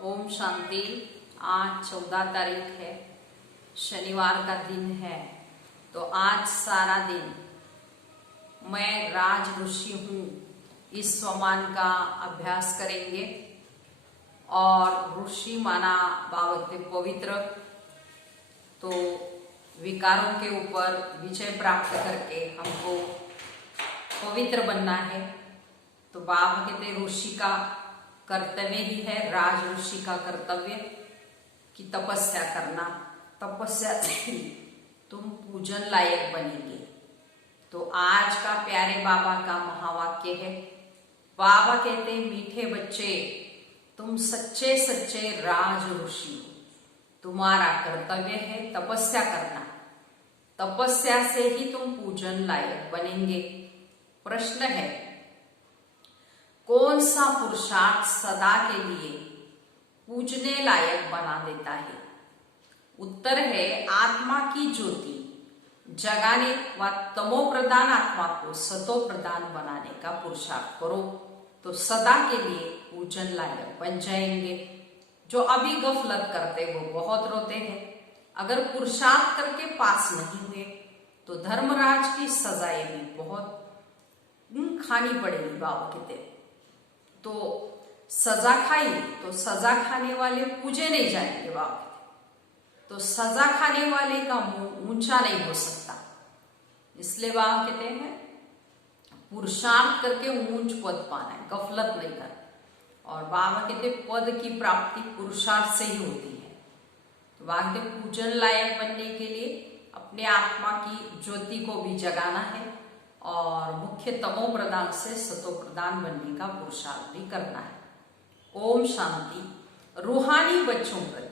ओम शांति। आज 14 तारीख है, शनिवार का दिन है। तो आज सारा दिन मैं राज ऋषि हूँ इस स्वमान का अभ्यास करेंगे। और ऋषि माना बाबत पवित्र, तो विकारों के ऊपर विजय प्राप्त करके हमको पवित्र बनना है। तो बाबा कहते ऋषि का कर्तव्य ही है, राज ऋषि का कर्तव्य कि तपस्या करना। तपस्या से तुम पूजन लायक बनेंगे। तो आज का प्यारे बाबा का महावाक्य है। बाबा कहते मीठे बच्चे, तुम सच्चे सच्चे राज ऋषि हो। तुम्हारा कर्तव्य है तपस्या करना। तपस्या से ही तुम पूजन लायक बनेंगे। प्रश्न है, कौन सा पुरुषार्थ सदा के लिए पूजने लायक बना देता है? उत्तर है आत्मा की ज्योति जगाने व तमो प्रधान आत्मा को सतो प्रधान बनाने का पुरुषार्थ करो, तो सदा के लिए पूजन लायक बन जाएंगे। जो अभी गफलत करते वो बहुत रोते हैं। अगर पुरुषार्थ करके पास नहीं हुए तो धर्मराज की सजाएं भी बहुत खानी पड़ेगी। बाबा कहते तो सजा खाई तो सजा खाने वाले पूजे नहीं जाएंगे। बाबा तो सजा खाने वाले का मुंह ऊंचा नहीं हो सकता। इसलिए बाबा कहते हैं पुरुषार्थ करके ऊंच पद पाना है, गफलत नहीं कर। और बाबा कहते पद की प्राप्ति पुरुषार्थ से ही होती है। तो बाबा कहते पूजन लायक बनने के लिए अपने आत्मा की ज्योति को भी जगाना है और मुख्य तमो प्रधान से सतो प्रधान बनने का पुरुषार्थ भी करना है। ओम शांति। रूहानी बच्चों प्रति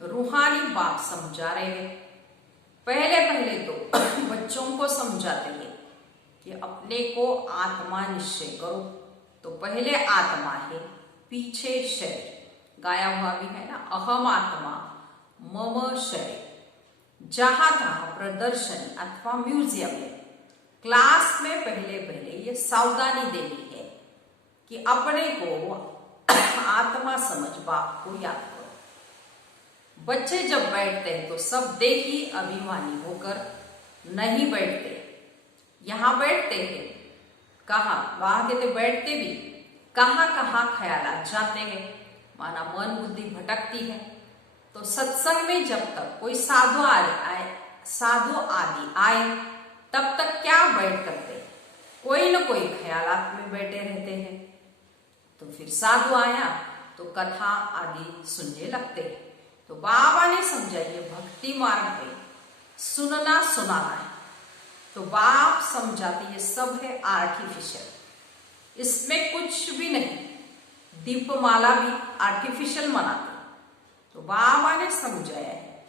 रूहानी बात समझा रहे हैं। पहले तो बच्चों को समझाते हैं कि अपने को आत्मा निश्चय करो। तो पहले आत्मा है, पीछे शरीर गाया हुआ भी है ना, अहम आत्मा मम शरीर। जहां तहां प्रदर्शनी अथवा म्यूजियम में, क्लास में पहले ये सावधानी देनी है कि अपने को आत्मा समझ बाप को याद करो। बच्चे जब बैठते हैं तो सब देखी अभिमानी होकर नहीं बैठते। यहां बैठते हैं, कहा वहां कहते बैठते भी कहां कहां ख्यालात जाते हैं, माना मन बुद्धि भटकती है। तो सत्संग में जब तक कोई साधु आदि आए तब तक क्या बैठ करते, कोई न कोई ख्यालात में बैठे रहते हैं। तो फिर साधु आया तो कथा आदि सुनने लगते हैं। तो बाबा ने समझा ये भक्ति मार्ग पे सुनना सुनाना है। तो बाप समझाते ये सब है आर्टिफिशियल, इसमें कुछ भी नहीं। दीपमाला भी आर्टिफिशियल मनाते। तो बाबा ने समझाया है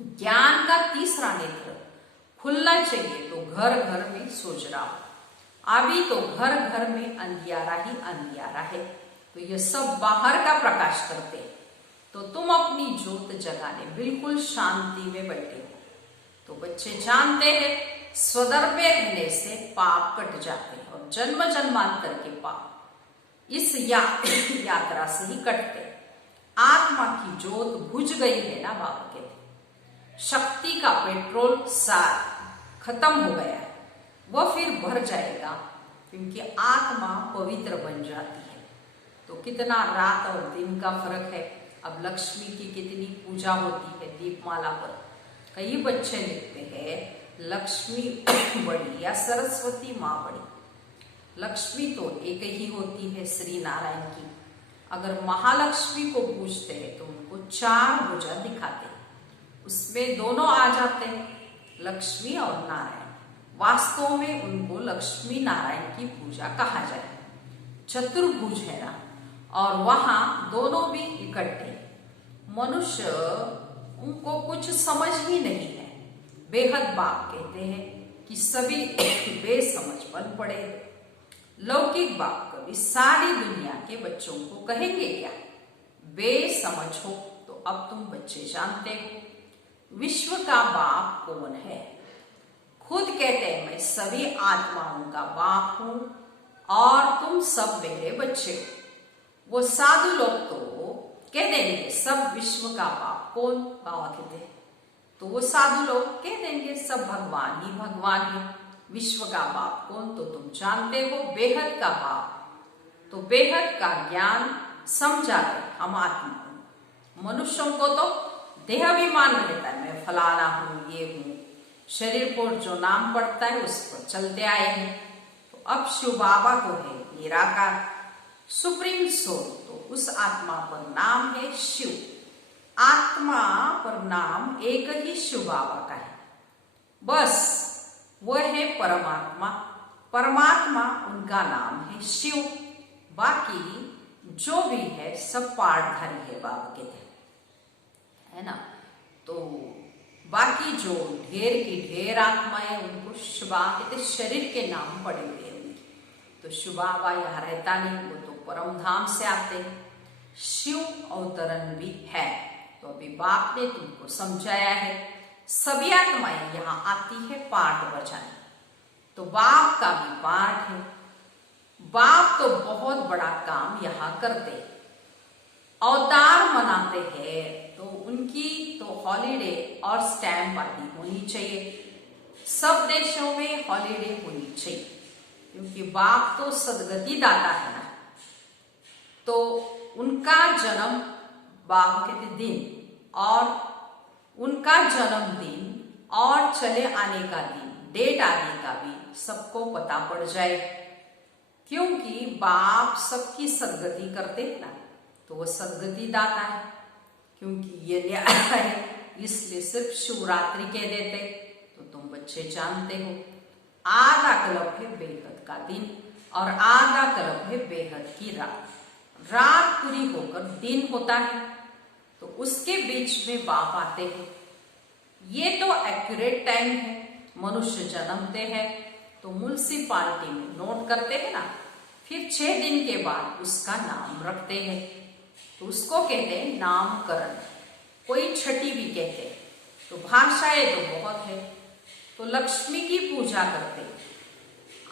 ज्ञान का तीसरा नेत्र खुलना चाहिए। तो घर घर में सोच रहा हूं, अभी तो घर घर में अंधियारा ही अंधियारा है। तो ये सब बाहर का प्रकाश करते हैं। तो तुम अपनी ज्योत जगाने बिल्कुल शांति में बैठे हो। तो बच्चे जानते हैं स्वधर्म में रहने से पाप कट जाते हैं और जन्म जन्मांतर के पाप इस यात्रा से ही कटते। आत्मा की ज्योत बुझ गई है ना, बाबा कहते शक्ति का पेट्रोल सार खत्म हो गया है, वह फिर भर जाएगा क्योंकि आत्मा पवित्र बन जाती है। तो कितना रात और दिन का फर्क है। अब लक्ष्मी की कितनी पूजा होती है दीपमाला पर। कई बच्चे लिखते हैं लक्ष्मी बड़ी या सरस्वती माँ बड़ी। लक्ष्मी तो एक ही होती है, श्री नारायण की। अगर महालक्ष्मी को पूजते हैं तो उनको 4 भुजा दिखाते हैं, उसमें दोनों आ जाते हैं, लक्ष्मी और नारायण। वास्तव में उनको लक्ष्मी नारायण की पूजा कहा जाए। चतुर्भुज है ना, और वहां दोनों भी इकट्ठे। मनुष्य उनको कुछ समझ ही नहीं है। बेहद बाप कहते हैं कि सभी बेसमझ बन पड़े। लौकिक बाप कभी सारी दुनिया के बच्चों को कहेंगे क्या? बेसमझ हो। तो अब तुम बच्चे जानते हो विश्व का बाप कौन है। खुद कहते हैं मैं सभी आत्माओं का बाप हूं और तुम सब मेरे बच्चे हो। वो साधु लोग तो कह देंगे सब विश्व का बाप कौन? बाबा कहते हैं। तो वो साधु लोग कह देंगे सब भगवान ही भगवान है। विश्व का बाप कौन? तो तुम जानते हो बेहद का बाप। तो बेहद का ज्ञान समझा है हम आत्मा को। मनुष्यों को तो देहाभिमान रहता है, मैं फलाना हूं, ये हूं, शरीर पर जो नाम पड़ता है उस पर चलते आए हैं। तो अब शिव बाबा को है निराकार सुप्रीम सोल, तो उस आत्मा पर नाम है शिव। आत्मा पर नाम एक ही शिव बाबा का है, बस वह है परमात्मा। परमात्मा उनका नाम है शिव। बाकी जो भी है सब पार्टधारी है बाबा कहते हैं, है ना। तो बाकी जो ढेर की ढेर आत्माएं उनको शुभा कहते, शरीर के नाम पड़े हुए हैं उनके। तो शुभाबा यहाँ रहता नहीं, वो तो परम धाम से आते हैं। शिव अवतरण भी है। तो अभी बाप ने तुमको समझाया है सभी आत्माएं यहाँ आती है पाठ बजाने। तो बाप का भी पाठ है। बाप तो बहुत बड़ा काम यहाँ करते, अवतार मनाते हैं। तो उनकी तो हॉलीडे और स्टैम्प पार्टी होनी चाहिए। सब देशों में हॉलीडे होनी चाहिए, क्योंकि बाप तो सदगति दाता है ना। तो उनका जन्म बाप के दिन और उनका जन्मदिन और चले आने का दिन, डेट आने का भी सबको पता पड़ जाए, क्योंकि बाप सबकी सदगति करते हैं ना। तो वो सदगति दाता है, क्योंकि ये न्याय है, इसलिए सिर्फ शिवरात्रि कह देते। तो तुम बच्चे जानते हो आधा कल्प है बेहद का दिन और आधा कल्प है बेहद की रात। रात पूरी होकर दिन होता है, तो उसके बीच में बाप आते हैं। ये तो एक्यूरेट टाइम है। मनुष्य जन्मते हैं तो म्युनिसिपालिटी में नोट करते हैं ना, फिर 6 दिन के बाद उसका नाम रखते हैं। तो उसको कहते हैं नामकरण, कोई छठी भी कहते हैं। तो भाषाएं तो बहुत है। तो लक्ष्मी की पूजा करते,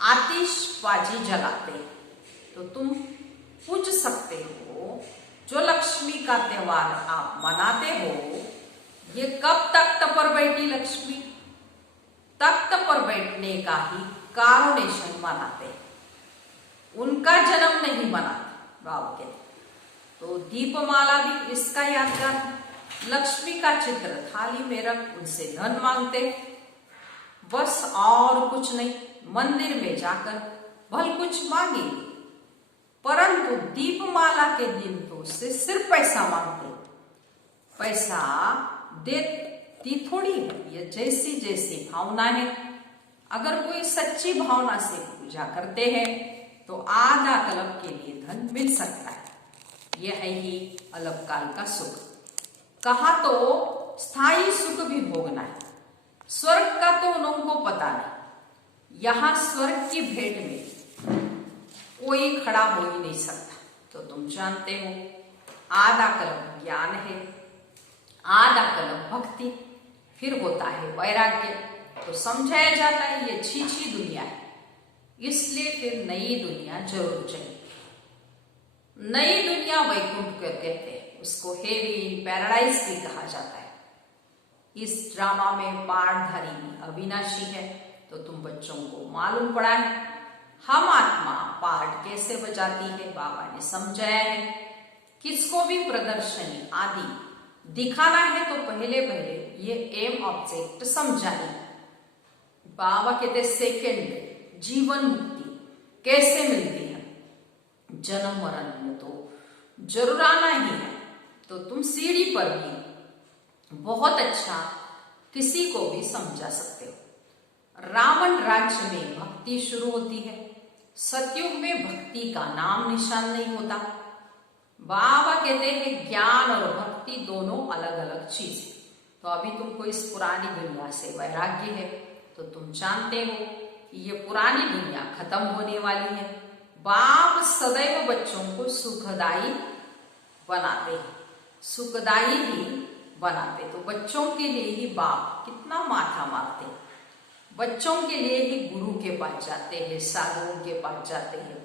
आतिशबाजी जलाते। तो तुम पूछ सकते हो जो लक्ष्मी का त्योहार आप मनाते हो, ये कब तख्त पर बैठी लक्ष्मी? तख्त पर बैठने का ही कारोनेशन मनाते, उनका जन्म नहीं मनाते बाबा कहते। तो दीपमाला भी इसका यादगार है। लक्ष्मी का चित्र थाली में रख उनसे धन मांगते, बस और कुछ नहीं। मंदिर में जाकर भल कुछ मांगे, परंतु दीपमाला के दिन तो उससे सिर्फ पैसा मांगते। पैसा देती थोड़ी है, ये जैसी जैसी भावना है। अगर कोई सच्ची भावना से पूजा करते हैं तो आधा कल्प के लिए धन मिल सकता है। यह है ही अलपकाल का सुख। कहा तो स्थायी सुख भी भोगना है, स्वर्ग का तो उनको पता नहीं। यहां स्वर्ग की भेंट में कोई खड़ा हो ही नहीं सकता। तो तुम जानते हो आधा कल्प ज्ञान है, आधा कल्प भक्ति, फिर होता है वैराग्य। तो समझाया जाता है ये छीछी दुनिया है, इसलिए फिर नई दुनिया जरूर चाहिए। नई दुनिया वैकुंठ को कहते हैं, उसको हेवन पैराडाइज भी कहा जाता है। इस ड्रामा में पार्टधारी अविनाशी है। तो तुम बच्चों को मालूम पड़ा है हम आत्मा पार्ट कैसे बजाती है, बाबा ने समझाया है। किसको भी प्रदर्शनी आदि दिखाना है तो पहले ये एम ऑब्जेक्ट समझानी। बाबा कहते सेकेंड जीवन मुक्ति कैसे मिलती है, जन्म मरण में तो जरूर आना ही है। तो तुम सीढ़ी पर भी बहुत अच्छा किसी को भी समझा सकते हो। रावण राज्य में भक्ति शुरू होती है, सतयुग में भक्ति का नाम निशान नहीं होता। बाबा कहते हैं ज्ञान और भक्ति दोनों अलग अलग चीज है। तो अभी तुमको इस पुरानी दुनिया से वैराग्य है, तो तुम जानते हो कि ये पुरानी दुनिया खत्म होने वाली है। बाप सदैव बच्चों को सुखदायी बनाते हैं, सुखदायी ही बनाते। तो बच्चों के लिए ही बाप कितना माथा मारते, बच्चों के लिए ही गुरु के पास जाते हैं, साधुओं के पास जाते हैं,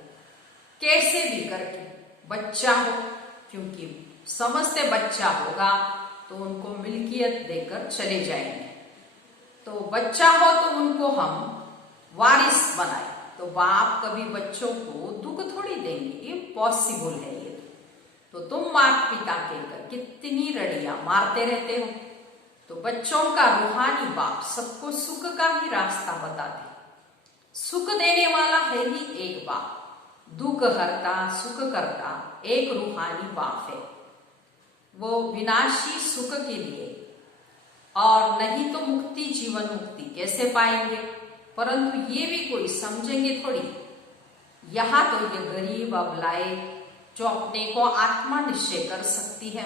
कैसे भी करके बच्चा हो, क्योंकि समझते बच्चा होगा तो उनको मिल्कियत देकर चले जाएंगे। तो बच्चा हो तो उनको हम वारिस बनाए। तो बाप कभी बच्चों को दुख थोड़ी देंगे, ये पॉसिबल है ये। तो तुम माता पिता कहकर कितनी रड़ियां मारते रहते हो। तो बच्चों का रूहानी बाप सबको सुख का ही रास्ता बताते। सुख देने वाला है ही एक बाप, दुख हरता सुख करता एक रूहानी बाप है। वो विनाशी सुख के लिए और नहीं तो मुक्ति, जीवन मुक्ति कैसे पाएंगे। परंतु ये भी कोई समझेंगे थोड़ी। यहाँ तो ये गरीब अबलाए जो अपने को आत्मा निश्चय कर सकती है,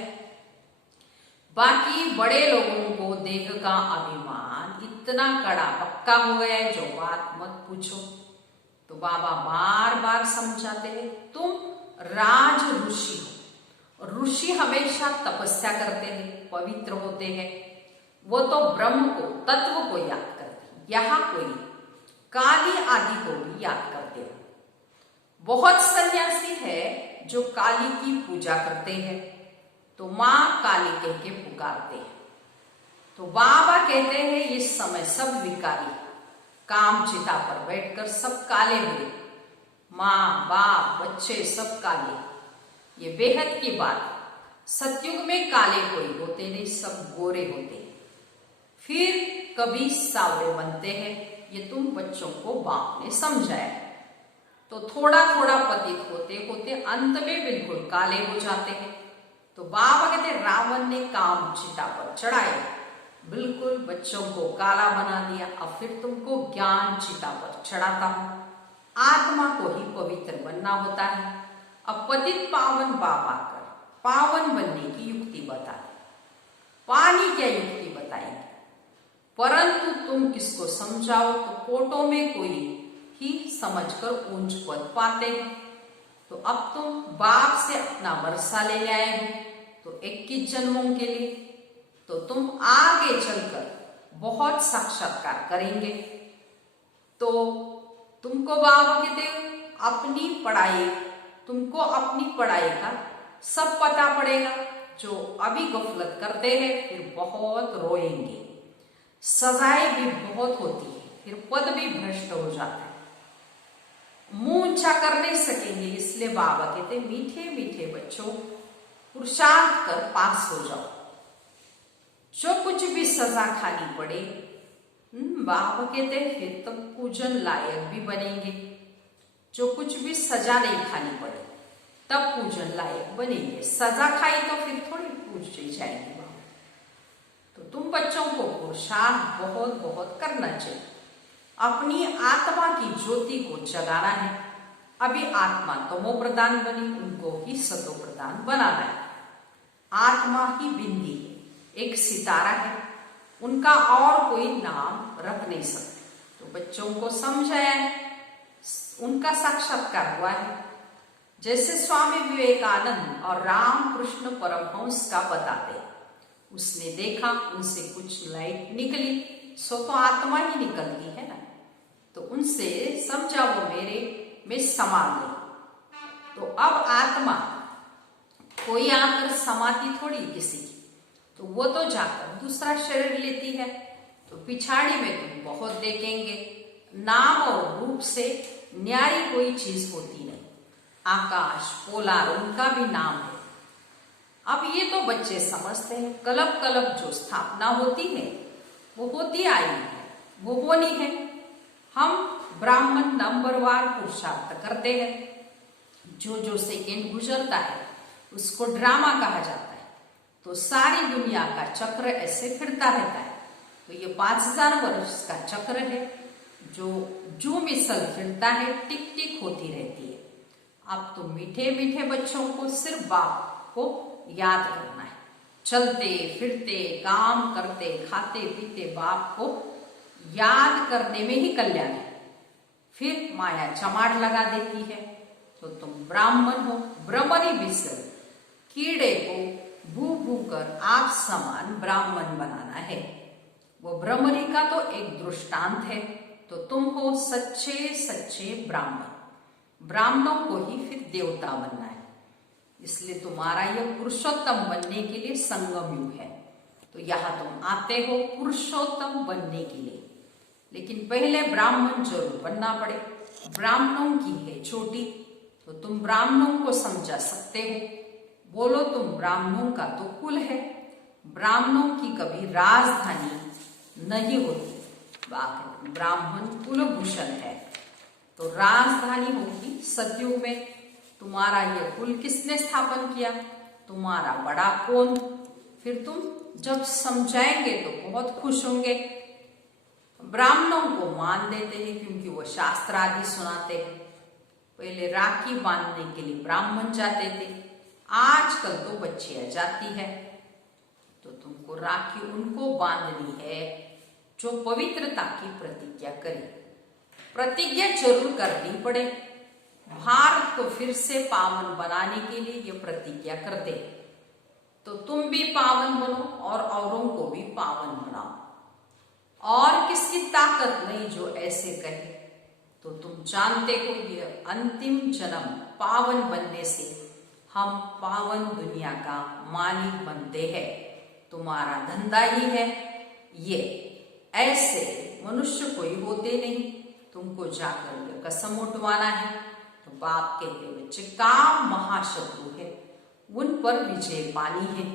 बाकी बड़े लोगों को देह का अभिमान इतना कड़ा पक्का हो गया है जो बात मत पूछो। तो बाबा बार बार समझाते हैं, तुम राज ऋषि हो। ऋषि हमेशा तपस्या करते हैं, पवित्र होते हैं। वो तो ब्रह्म को, तत्व को याद करते हैं। यहाँ कोई काली आदि को भी याद करते हो। बहुत सन्यासी है जो काली की पूजा करते हैं, तो माँ काली कह के पुकारते हैं। तो बाबा कहते हैं इस समय सब विकारी काम चिता पर बैठकर सब काले हुए, माँ बाप बच्चे सब काले। ये बेहद की बात। सतयुग में काले कोई होते नहीं, सब गोरे होते हैं, फिर कभी सावरे बनते हैं। ये तुम बच्चों को बाप ने समझाया। तो थोड़ा थोड़ा पतित होते होते अंत में बिल्कुल काले हो जाते हैं। तो बाबा कहते रावण ने काम चिता पर चढ़ाया, बिल्कुल बच्चों को काला बना दिया। अब फिर तुमको ज्ञान चिता पर चढ़ाता हूं। आत्मा को ही पवित्र बनना होता है। अब पतित पावन बाबा कर पावन बनने की युक्ति बताए। पानी क्या युक्ति बताएंगे, परंतु तुम किसको समझाओ तो कोटों में कोई ही समझकर ऊंच पद पाते हैं। तो अब तुम बाप से अपना वर्षा ले आए हो तो 21 जन्मों के लिए। तो तुम आगे चलकर बहुत साक्षात्कार करेंगे। तो तुमको बाबा कहते अपनी पढ़ाई, तुमको अपनी पढ़ाई का सब पता पड़ेगा। जो अभी गफलत करते हैं फिर बहुत रोएंगे, सजाएं भी बहुत होती है, फिर पद भी भ्रष्ट हो जाता है, मुंह ऊंचा कर नहीं सकेंगे। इसलिए बाबा कहते मीठे मीठे बच्चों पुरुषार्थ कर पास हो जाओ। जो कुछ भी सजा खानी पड़े, बाबा कहते फिर तुम पूजन लायक भी बनेंगे। जो कुछ भी सजा नहीं खानी पड़े तब पूजन लायक बनेंगे। सजा खाई तो फिर थोड़ी पूजे जाएंगे बाबा। तो तुम बच्चों को पुरुषार्थ बहुत बहुत करना चाहिए। अपनी आत्मा की ज्योति को जगाना है। अभी आत्मा तमो प्रधान बनी, उनको ही सतो प्रधान बनाना है। आत्मा ही बिंदी है, एक सितारा है, उनका और कोई नाम रख नहीं सकते। तो बच्चों को समझाया है, उनका साक्षात्कार हुआ है। जैसे स्वामी विवेकानंद और रामकृष्ण परमहंस का बताते, उसने देखा उनसे कुछ लाइट निकली, सो तो आत्मा ही निकलती है ना। तो उनसे समझा वो मेरे में समा गई। तो अब आत्मा कोई आकर समाती थोड़ी किसी की, तो वो तो जाकर दूसरा शरीर लेती है। तो पिछाड़ी में तुम बहुत देखेंगे, नाम और रूप से न्यारी कोई चीज होती नहीं। आकाश पोलार उनका भी नाम है। अब ये तो बच्चे समझते हैं, कलब कलब जो स्थापना होती है वो होती आई है, वो होनी है। हम ब्राह्मण नंबरवार पुरुषार्थ करते हैं। जो जो सेकेंड गुजरता है उसको ड्रामा कहा जाता है। तो सारी दुनिया का चक्र ऐसे फिरता रहता है। तो ये 5000 वर्ष का चक्र है जो मिसल फिरता है, टिक टिक होती रहती है। अब तो मीठे मीठे बच्चों को सिर्फ बाप को याद करना है। चलते फिरते काम करते खाते पीते बाप को याद करने में ही कल्याण है। फिर माया चमाड़ लगा देती है। तो तुम ब्राह्मण हो, ब्रह्मणी बिसर कीड़े को भू भू कर आप समान ब्राह्मण बनाना है। वो ब्रह्मणी का तो एक दृष्टांत है। तो तुम हो सच्चे सच्चे ब्राह्मण। ब्राह्मणों को ही फिर देवता बनना है। इसलिए तुम्हारा यह पुरुषोत्तम बनने के लिए संगम युग है। तो यहाँ तुम आते हो पुरुषोत्तम बनने के लिए, लेकिन पहले ब्राह्मण जरूर बनना पड़े। ब्राह्मणों की है चोटी, तो तुम ब्राह्मणों को समझा सकते हो। बोलो तुम ब्राह्मणों का तो कुल है, ब्राह्मणों की कभी राजधानी नहीं होती। ब्राह्मण कुलभूषण है, तो राजधानी होगी सतयुग में। तुम्हारा यह कुल किसने स्थापन किया? तुम्हारा बड़ा कौन? फिर तुम जब समझाएंगे तो बहुत खुश होंगे। ब्राह्मणों को मान देते हैं क्योंकि वो शास्त्र आदि सुनाते हैं। पहले राखी बांधने के लिए ब्राह्मण जाते थे, आजकल तो बच्चियां जाती है। तो तुमको राखी उनको बांधनी है जो पवित्रता की प्रतिज्ञा करे। प्रतिज्ञा जरूर करनी पड़े। भारत को फिर से पावन बनाने के लिए ये प्रतिज्ञा करते, तो तुम भी पावन बनो और औरों को भी पावन बनाओ। और किसकी ताकत नहीं जो ऐसे कहे। तो तुम जानते हो ये अंतिम जन्म पावन बनने से हम पावन दुनिया का मालिक बनते हैं। तुम्हारा धंधा ही है ये, ऐसे मनुष्य कोई होते नहीं। तुमको जाकर ये कसम उठवाना है। तो बाप कहते बच्चे काम महाशत्रु है, उन पर विजय पानी है।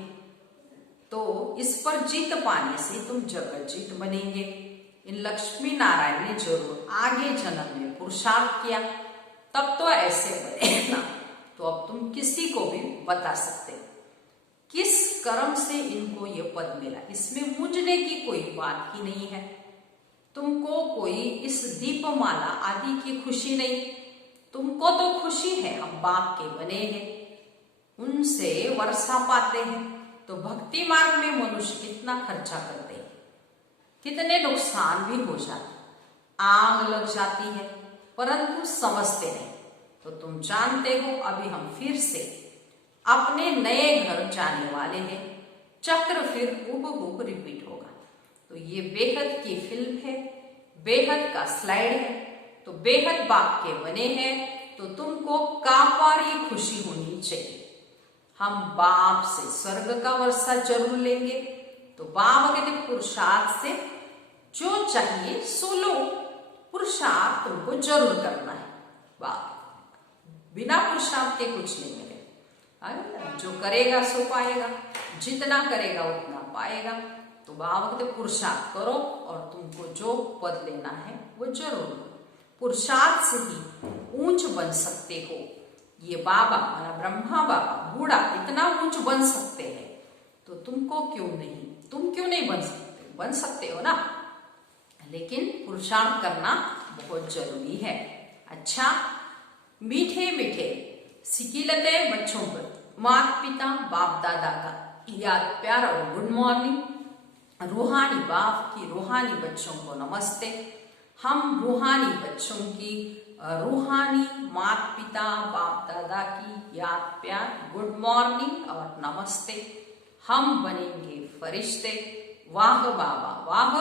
तो इस पर जीत पाने से तुम जगत जीत बनेंगे। इन लक्ष्मी नारायण ने जरूर आगे जन्म में पुरुषार्थ किया, तब तो ऐसे बने ना। तो अब तुम किसी को भी बता सकते हो किस कर्म से इनको ये पद मिला। इसमें मुझने की कोई बात ही नहीं है। तुमको कोई इस दीपमाला आदि की खुशी नहीं, तुमको तो खुशी है हम बाप के बने हैं, उनसे वर्षा पाते हैं। तो भक्ति मार्ग में मनुष्य कितना खर्चा करते हैं, कितने नुकसान भी हो जाते, आग लग जाती है, परंतु समझते नहीं। तो तुम जानते हो अभी हम फिर से अपने नए घर जाने वाले हैं। चक्र फिर हुबहू रिपीट होगा। तो ये बेहद की फिल्म है, बेहद का स्लाइड है। तो बेहद बाप के बने हैं, तो तुमको कापारी खुशी होनी चाहिए। हम बाप से स्वर्ग का वर्षा जरूर लेंगे। तो बाप कहते पुरुषार्थ से जो चाहिए सो लो। पुरुषार्थ तुमको जरूर करना है। बाप बिना पुरुषार्थ के कुछ नहीं मिलेगा। जो करेगा सो पाएगा, जितना करेगा उतना पाएगा। तो बाबा कहते पुरुषार्थ करो और तुमको जो पद लेना है वो जरूर लो। पुरुषार्थ से ही ऊंच बन सकते हो। ये बाबा माना ब्रह्मा बाबा बूढ़ा इतना ऊंच बन सकते हैं, तो तुमको क्यों नहीं, तुम क्यों नहीं बन सकते? बन सकते हो ना, लेकिन पुरुषार्थ करना बहुत जरूरी है। अच्छा, मीठे मीठे सिकिलते बच्चों पर माता पिता बाप दादा का याद प्यार और गुड मॉर्निंग। रूहानी बाप की रूहानी बच्चों को नमस्ते। हम रूहानी बच्चों की रूहानी माता पिता बाप दादा की याद प्यार गुड मॉर्निंग और नमस्ते। हम बनेंगे फरिश्ते। वाह बाबा वाह,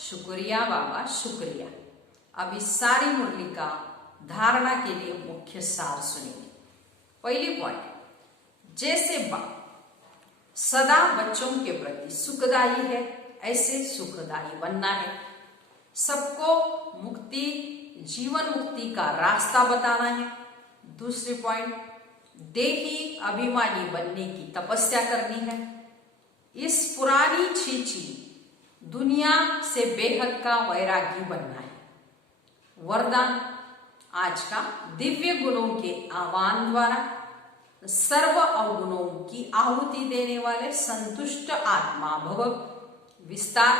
शुक्रिया बाबा शुक्रिया। अब इस सारी मुरली का धारणा के लिए मुख्य सार सुनेंगे। पहली पॉइंट, जैसे बाप सदा बच्चों के प्रति सुखदायी है, ऐसे सुखदायी बनना है। सबको मुक्ति, जीवन मुक्ति का रास्ता बताना है। दूसरी पॉइंट, देही अभिमानी बनने की तपस्या करनी है। इस पुरानी छीछी दुनिया से बेहद का वैरागी बनना है। वरदान आज का दिव्य गुणों के आह्वान द्वारा सर्व अवगुणों की आहुति देने वाले संतुष्ट आत्मा भव। विस्तार,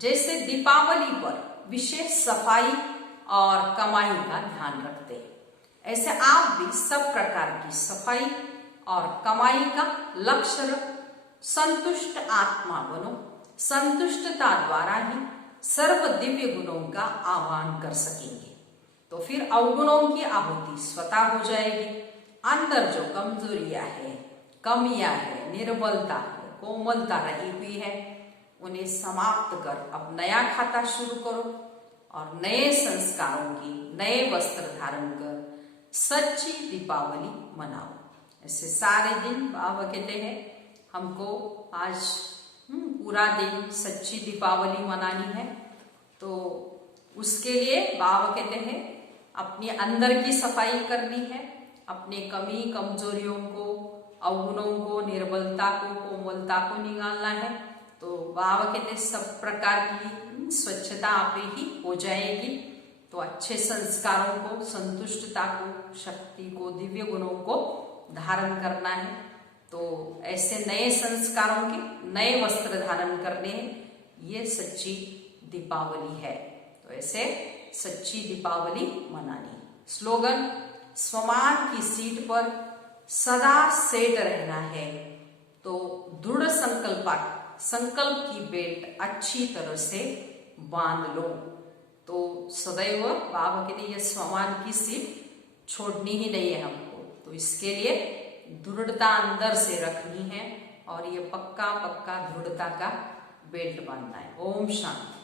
जैसे दीपावली पर विशेष सफाई और कमाई का ध्यान रखते हैं, ऐसे आप भी सब प्रकार की सफाई और कमाई का लक्ष्य रख संतुष्ट आत्मा बनो। संतुष्टता द्वारा ही सर्व दिव्य गुणों का आह्वान कर सकेंगे। तो फिर अवगुणों की आहुति स्वतः हो जाएगी। अंदर जो कमजोरियां है, कमियां है, निर्बलता है, कोमलता रही हुई है, उन्हें समाप्त कर अब नया खाता शुरू करो और नए संस्कारों की नए वस्त्र धारण कर सच्ची दीपावली मनाओ। ऐसे सारे दिन बाबा कहते हैं हमको आज पूरा दिन सच्ची दीपावली मनानी है। तो उसके लिए बाबा कहते हैं अपने अंदर की सफाई करनी है, अपने कमी कमजोरियों को, अवगुणों को, निर्बलता को, कोमलता को निकालना है। तो बाबा कहते हैं सब प्रकार की स्वच्छता आप ही हो जाएगी। तो अच्छे संस्कारों को, संतुष्टता को, शक्ति को, दिव्य गुणों को धारण करना है। तो ऐसे नए संस्कारों के नए वस्त्र धारण करने हैं, ये सच्ची दीपावली है। तो ऐसे सच्ची दीपावली मनानी। स्लोगन, स्वमान की सीट पर सदा सेट रहना है। तो दृढ़ संकल्प की बेल्ट अच्छी तरह से बांध लो। तो सदैव बाबा के लिए स्वमान की सीट छोड़नी ही नहीं है हमको। तो इसके लिए दृढ़ता अंदर से रखनी है और ये पक्का दृढ़ता का बेल्ट बांधना है। ओम शांति।